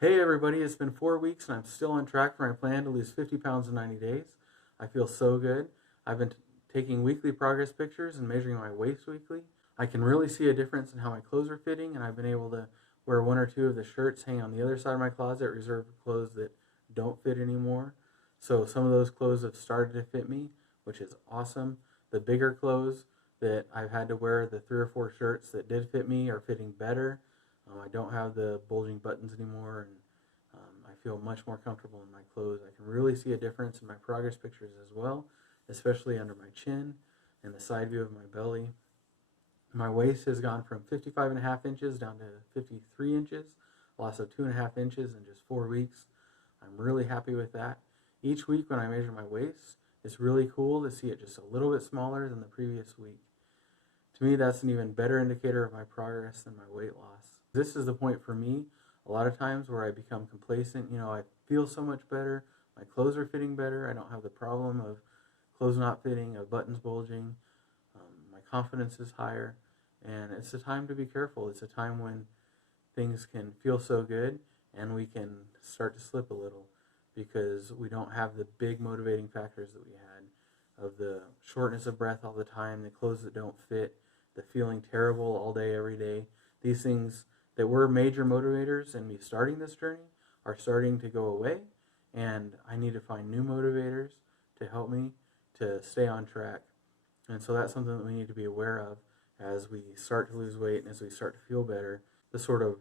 Hey everybody, it's been 4 weeks and I'm still on track for my plan to lose 50 pounds in 90 days. I feel so good. I've been taking weekly progress pictures and measuring my waist weekly. I can really see a difference in how my clothes are fitting, and I've been able to wear one or two of the shirts hang on the other side of my closet, reserved for clothes that don't fit anymore. So some of those clothes have started to fit me, which is awesome. The bigger clothes that I've had to wear, the 3 or 4 shirts that did fit me, are fitting better. I don't have the bulging buttons anymore, and I feel much more comfortable in my clothes. I can really see a difference in my progress pictures as well, especially under my chin and the side view of my belly. My waist has gone from 55.5 inches down to 53 inches, a loss of 2.5 inches in just 4 weeks. I'm really happy with that. Each week when I measure my waist, it's really cool to see it just a little bit smaller than the previous week. To me, that's an even better indicator of my progress than my weight loss. This is the point for me a lot of times where I become complacent. I feel so much better. My clothes are fitting better. I don't have the problem of clothes not fitting, of buttons bulging. My confidence is higher. And it's a time to be careful. It's a time when things can feel so good and we can start to slip a little because we don't have the big motivating factors that we had of the shortness of breath all the time, the clothes that don't fit, the feeling terrible all day, every day. These things that were major motivators in me starting this journey are starting to go away, and I need to find new motivators to help me to stay on track. And so that's something that we need to be aware of as we start to lose weight and as we start to feel better. The sort of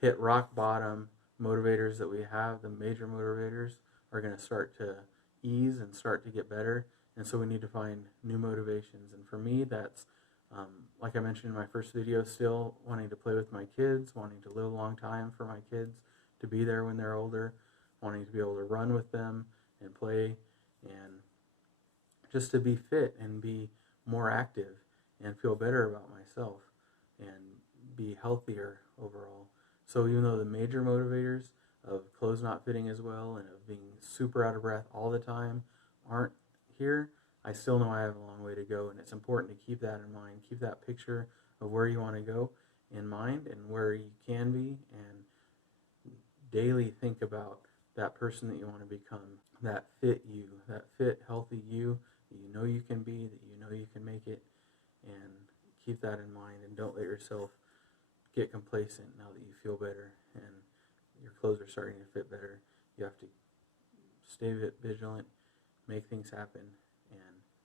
hit rock bottom motivators that we have, the major motivators, are going to start to ease and start to get better. And so we need to find new motivations. And for me, that's like I mentioned in my first video, still wanting to play with my kids, wanting to live a long time for my kids, to be there when they're older, wanting to be able to run with them and play, and just to be fit and be more active and feel better about myself and be healthier overall. So even though the major motivators of clothes not fitting as well and of being super out of breath all the time aren't here, I still know I have a long way to go, and it's important to keep that in mind. Keep that picture of where you want to go in mind and where you can be, and daily think about that person that you want to become, that fit you, that fit, healthy you that you know you can be, that you know you can make it, and keep that in mind, and don't let yourself get complacent now that you feel better and your clothes are starting to fit better. You have to stay vigilant, make things happen, and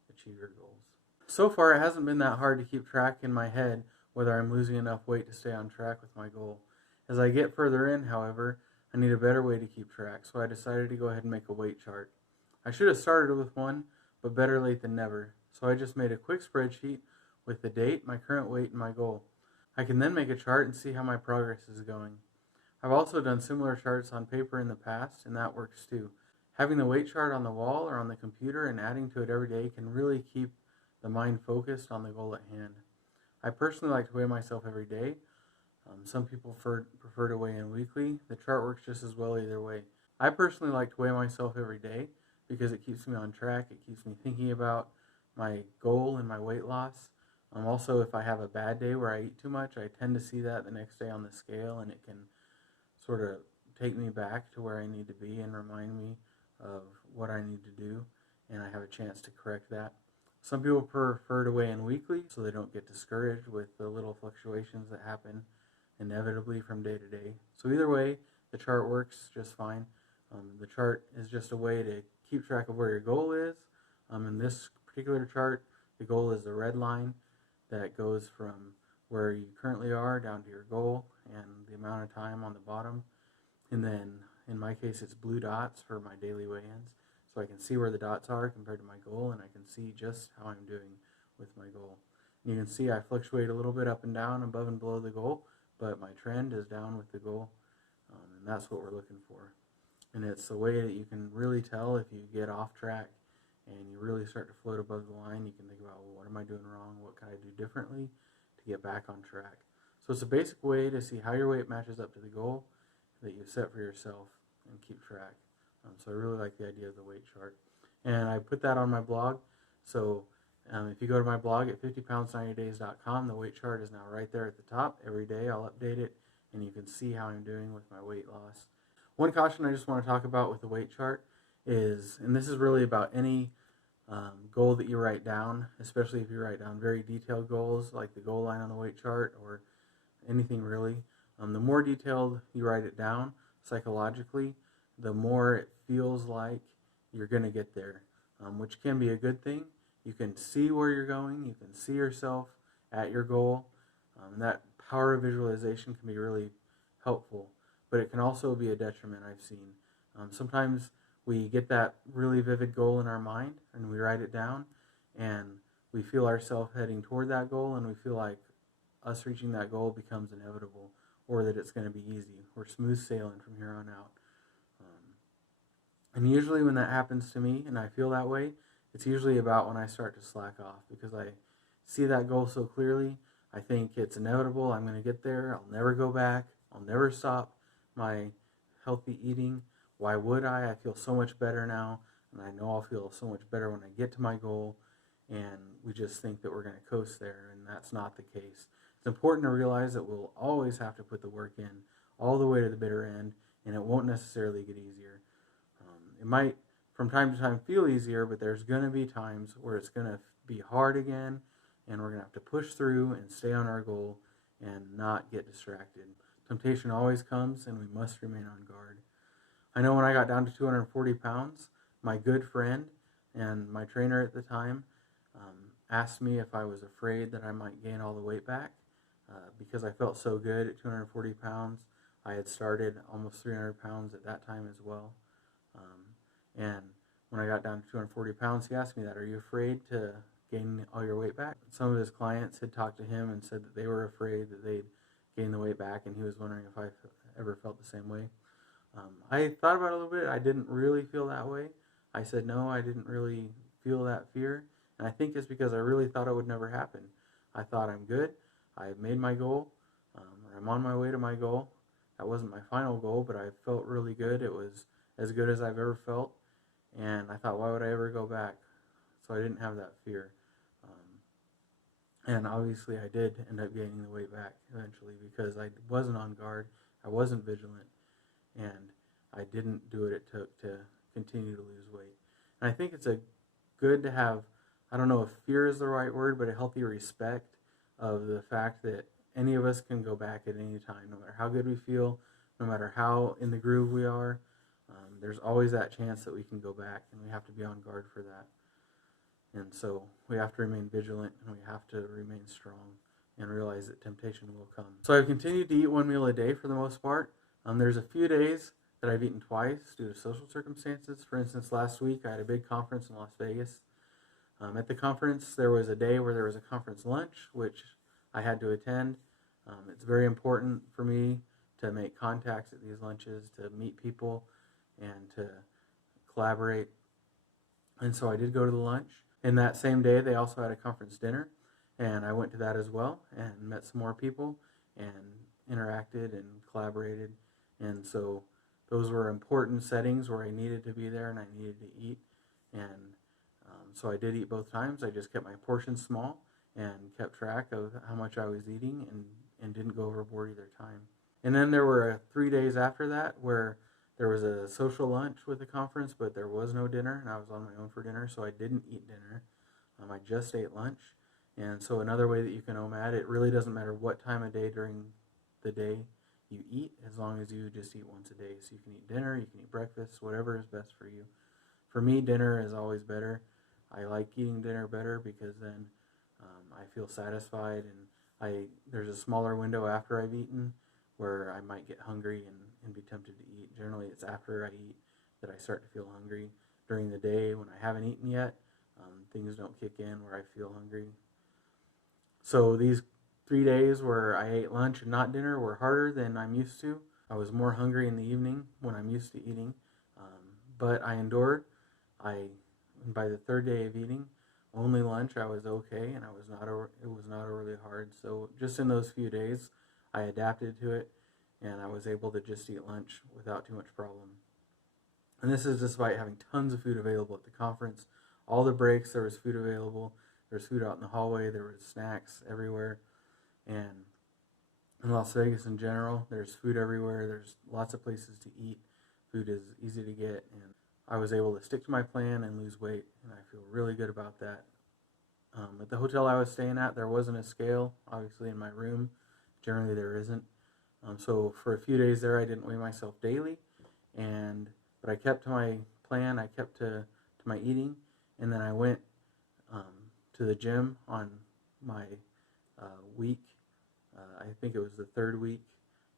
achieve your goals. So far, it hasn't been that hard to keep track in my head whether I'm losing enough weight to stay on track with my goal. As I get further in, however, I need a better way to keep track, so I decided to go ahead and make a weight chart. I should have started with one, but better late than never, so I just made a quick spreadsheet with the date, my current weight, and my goal. I can then make a chart and see how my progress is going. I've also done similar charts on paper in the past, and that works too. Having the weight chart on the wall or on the computer and adding to it every day can really keep the mind focused on the goal at hand. I personally like to weigh myself every day. Some people prefer to weigh in weekly. The chart works just as well either way. I personally like to weigh myself every day because it keeps me on track. It keeps me thinking about my goal and my weight loss. Also, if I have a bad day where I eat too much, I tend to see that the next day on the scale, and it can sort of take me back to where I need to be and remind me of what I need to do, and I have a chance to correct that. Some people prefer to weigh in weekly so they don't get discouraged with the little fluctuations that happen inevitably from day to day. So either way, the chart works just fine. The chart is just a way to keep track of where your goal is. In this particular chart, the goal is the red line that goes from where you currently are down to your goal and the amount of time on the bottom. And then in my case, it's blue dots for my daily weigh-ins. So I can see where the dots are compared to my goal, and I can see just how I'm doing with my goal. And you can see I fluctuate a little bit up and down, above and below the goal, but my trend is down with the goal, and that's what we're looking for. And it's a way that you can really tell if you get off track and you really start to float above the line. You can think about, well, what am I doing wrong? What can I do differently to get back on track? So it's a basic way to see how your weight matches up to the goal that you set for yourself and keep track. So I really like the idea of the weight chart. And I put that on my blog. So if you go to my blog at 50pounds90days.com, the weight chart is now right there at the top. Every day I'll update it and you can see how I'm doing with my weight loss. One caution I just want to talk about with the weight chart is, and this is really about any goal that you write down, especially if you write down very detailed goals like the goal line on the weight chart or anything really, the more detailed you write it down psychologically, the more it feels like you're going to get there, which can be a good thing. You can see where you're going, you can see yourself at your goal. That power of visualization can be really helpful, but it can also be a detriment, I've seen. Sometimes we get that really vivid goal in our mind and we write it down and we feel ourselves heading toward that goal, and we feel like us reaching that goal becomes inevitable, or that it's going to be easy. We're smooth sailing from here on out. And usually when that happens to me and I feel that way, it's usually about when I start to slack off, because I see that goal so clearly. I think it's inevitable. I'm going to get there. I'll never go back. I'll never stop my healthy eating. Why would I? I feel so much better now, and I know I'll feel so much better when I get to my goal. And we just think that we're going to coast there, and that's not the case. It's important to realize that we'll always have to put the work in all the way to the bitter end, and it won't necessarily get easier. It might from time to time feel easier, but there's going to be times where it's going to be hard again, and we're going to have to push through and stay on our goal and not get distracted. Temptation always comes, and we must remain on guard. I know when I got down to 240 pounds, my good friend and my trainer at the time asked me if I was afraid that I might gain all the weight back because I felt so good at 240 pounds. I had started almost 300 pounds at that time as well. And when I got down to 240 pounds, he asked me that, are you afraid to gain all your weight back? Some of his clients had talked to him and said that they were afraid that they'd gain the weight back, and he was wondering if I ever felt the same way. I thought about it a little bit. I didn't really feel that way. I said no, I didn't really feel that fear. And I think it's because I really thought it would never happen. I thought, I'm good. I've made my goal. I'm on my way to my goal. That wasn't my final goal, but I felt really good. It was as good as I've ever felt. And I thought, why would I ever go back? So I didn't have that fear. And obviously I did end up gaining the weight back eventually, because I wasn't on guard. I wasn't vigilant. And I didn't do what it took to continue to lose weight. And I think it's good to have, I don't know if fear is the right word, but a healthy respect of the fact that any of us can go back at any time, no matter how good we feel, no matter how in the groove we are. There's always that chance that we can go back, and we have to be on guard for that. And so we have to remain vigilant, and we have to remain strong and realize that temptation will come. So I've continued to eat one meal a day for the most part. There's a few days that I've eaten twice due to social circumstances. For instance, last week I had a big conference in Las Vegas. At the conference, there was a day where there was a conference lunch, which I had to attend. It's very important for me to make contacts at these lunches, to meet people, and to collaborate. And so I did go to the lunch. And that same day, they also had a conference dinner, and I went to that as well and met some more people and interacted and collaborated. And so those were important settings where I needed to be there and I needed to eat. And so I did eat both times. I just kept my portions small and kept track of how much I was eating, and didn't go overboard either time. And then there were 3 days after that where there was a social lunch with the conference, but there was no dinner, and I was on my own for dinner, so I didn't eat dinner. I just ate lunch. And so another way that you can OMAD, it really doesn't matter what time of day during the day you eat, as long as you just eat once a day. So you can eat dinner, you can eat breakfast, whatever is best for you. For me, dinner is always better. I like eating dinner better because then I feel satisfied, and there's a smaller window after I've eaten where I might get hungry and be tempted to eat. Generally, it's after I eat that I start to feel hungry. During the day, when I haven't eaten yet, things don't kick in where I feel hungry. So these 3 days where I ate lunch and not dinner were harder than I'm used to. I was more hungry in the evening when I'm used to eating, but I endured. By the third day of eating only lunch, I was okay, and it was not overly hard. So just in those few days, I adapted to it, and I was able to just eat lunch without too much problem. And this is despite having tons of food available at the conference. All the breaks, there was food available. There was food out in the hallway. There was snacks everywhere. And In Las Vegas in general, there's food everywhere. There's lots of places to eat. Food is easy to get, and I was able to stick to my plan and lose weight, and I feel really good about that. At the hotel I was staying at, there wasn't a scale, obviously, in my room. Generally, there isn't. So for a few days there, I didn't weigh myself daily, but I kept to my plan. I kept to my eating, and then I went to the gym on my week. I think it was the third week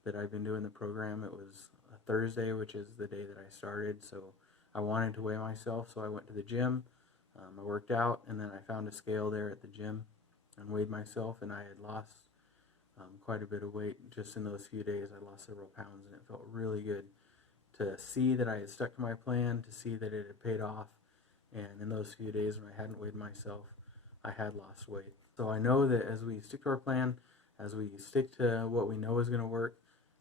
that I've been doing the program. It was a Thursday, which is the day that I started. So I wanted to weigh myself, so I went to the gym. I worked out, and then I found a scale there at the gym and weighed myself, and I had lost quite a bit of weight just in those few days. I lost several pounds, and it felt really good to see that I had stuck to my plan, to see that it had paid off, and in those few days when I hadn't weighed myself, I had lost weight. So I know that as we stick to our plan, as we stick to what we know is going to work,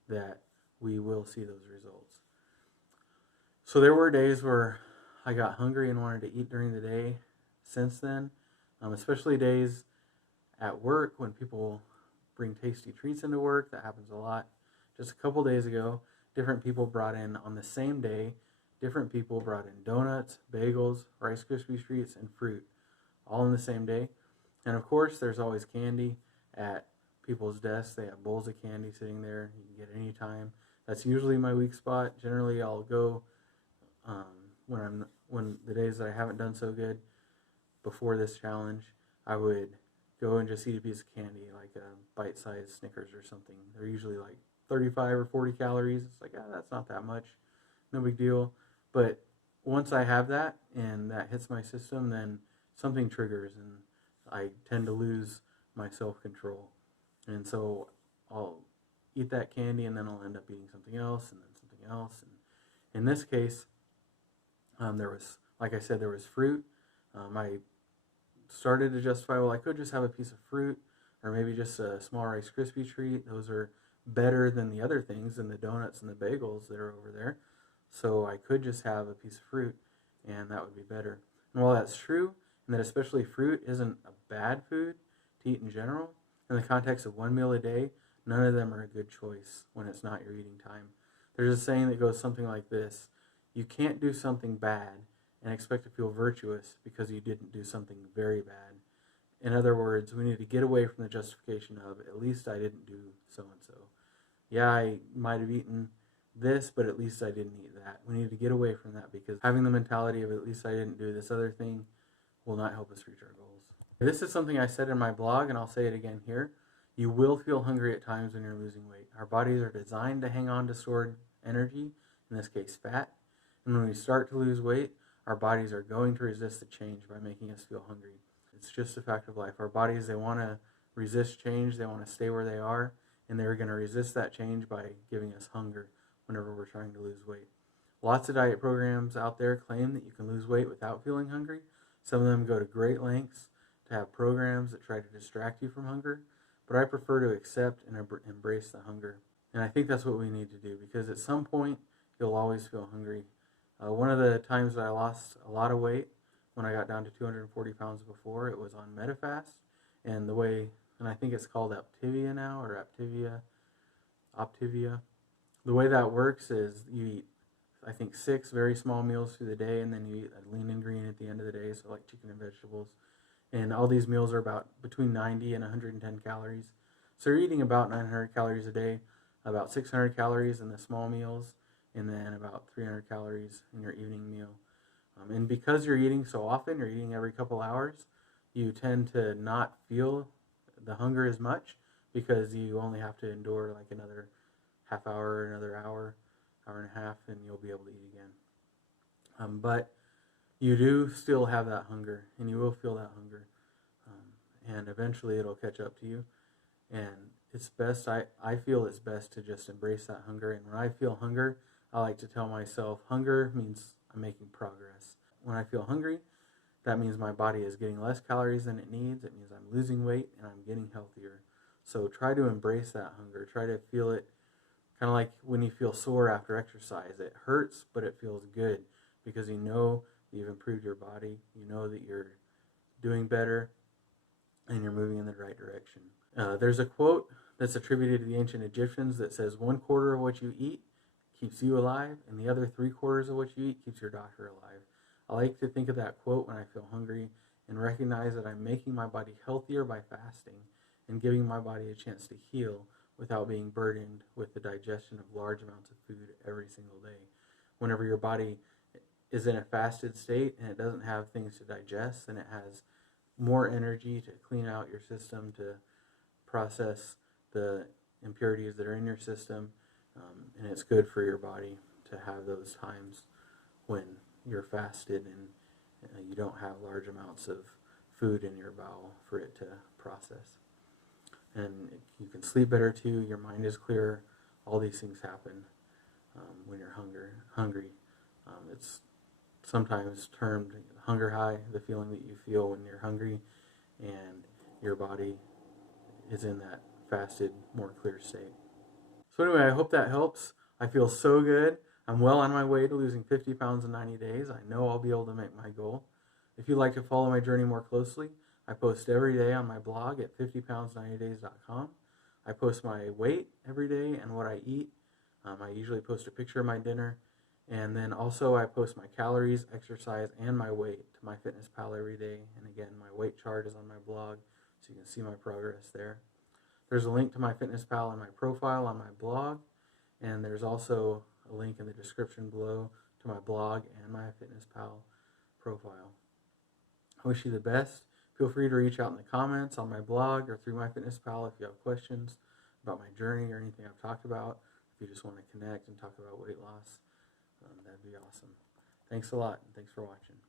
that we will see those results. So there were days where I got hungry and wanted to eat during the day since then, especially days at work when people bring tasty treats into work. That happens a lot. Just a couple days ago, different people brought in, on the same day, different people brought in donuts, bagels, Rice Krispie treats, and fruit, all in the same day. And of course, there's always candy at people's desks. They have bowls of candy sitting there. You can get any time. That's usually my weak spot. Generally, I'll go when the days that I haven't done so good before this challenge, I would go and just eat a piece of candy, like a bite-sized Snickers or something. They're usually like 35 or 40 calories. It's like, that's not that much. No big deal. But once I have that and that hits my system, then something triggers and I tend to lose my self-control. And so I'll eat that candy and then I'll end up eating something else and then something else. And in this case, there was, like I said, there was fruit. I started to justify, well, I could just have a piece of fruit or maybe just a small Rice Krispie treat. Those are better than the other things and the donuts and the bagels that are over there. So I could just have a piece of fruit and that would be better. And while that's true, and that especially fruit isn't a bad food to eat in general, in the context of one meal a day, none of them are a good choice when it's not your eating time. There's a saying that goes something like this: you can't do something bad and expect to feel virtuous because you didn't do something very bad. In other words, we need to get away from the justification of, at least I didn't do so-and-so. Yeah, I might have eaten this, but at least I didn't eat that. We need to get away from that because having the mentality of, at least I didn't do this other thing, will not help us reach our goals. This is something I said in my blog, and I'll say it again here. You will feel hungry at times when you're losing weight. Our bodies are designed to hang on to stored energy, in this case fat. And when we start to lose weight, our bodies are going to resist the change by making us feel hungry. It's just a fact of life. Our bodies, they want to resist change. They want to stay where they are, and they're going to resist that change by giving us hunger whenever we're trying to lose weight. Lots of diet programs out there claim that you can lose weight without feeling hungry. Some of them go to great lengths to have programs that try to distract you from hunger, but I prefer to accept and embrace the hunger. And I think that's what we need to do, because at some point, you'll always feel hungry. One of the times that I lost a lot of weight, when I got down to 240 pounds before, it was on Medifast, and I think it's called Optivia now, or Optivia. The way that works is you eat, I think, 6 very small meals through the day, and then you eat a lean and green at the end of the day, so like chicken and vegetables. And all these meals are about between 90 and 110 calories. So you're eating about 900 calories a day, about 600 calories in the small meals, and then about 300 calories in your evening meal. And because you're eating so often, you're eating every couple hours, you tend to not feel the hunger as much because you only have to endure like another half hour, another hour, hour and a half, and you'll be able to eat again. But you do still have that hunger, and you will feel that hunger. And eventually it'll catch up to you. And it's best, I feel it's best to just embrace that hunger. And when I feel hunger, I like to tell myself, hunger means I'm making progress. When I feel hungry, that means my body is getting less calories than it needs. It means I'm losing weight and I'm getting healthier. So try to embrace that hunger. Try to feel it kind of like when you feel sore after exercise. It hurts, but it feels good because you know you've improved your body. You know that you're doing better and you're moving in the right direction. There's a quote that's attributed to the ancient Egyptians that says 1/4 of what you eat keeps you alive, and the other 3/4 of what you eat keeps your doctor alive. I like to think of that quote when I feel hungry and recognize that I'm making my body healthier by fasting and giving my body a chance to heal without being burdened with the digestion of large amounts of food every single day. Whenever your body is in a fasted state and it doesn't have things to digest, and it has more energy to clean out your system, to process the impurities that are in your system, and it's good for your body to have those times when you're fasted and you don't have large amounts of food in your bowel for it to process. And you can sleep better too, your mind is clearer. All these things happen when you're hungry. It's sometimes termed hunger high, the feeling that you feel when you're hungry and your body is in that fasted, more clear state. So anyway, I hope that helps. I feel so good. I'm well on my way to losing 50 pounds in 90 days. I know I'll be able to make my goal. If you'd like to follow my journey more closely, I post every day on my blog at 50pounds90days.com. I post my weight every day and what I eat. I usually post a picture of my dinner. And then also I post my calories, exercise, and my weight to MyFitnessPal every day. And again, my weight chart is on my blog, so you can see my progress there. There's a link to MyFitnessPal in my profile on my blog. And there's also a link in the description below to my blog and MyFitnessPal profile. I wish you the best. Feel free to reach out in the comments on my blog or through MyFitnessPal if you have questions about my journey or anything I've talked about. If you just want to connect and talk about weight loss, that'd be awesome. Thanks a lot, and thanks for watching.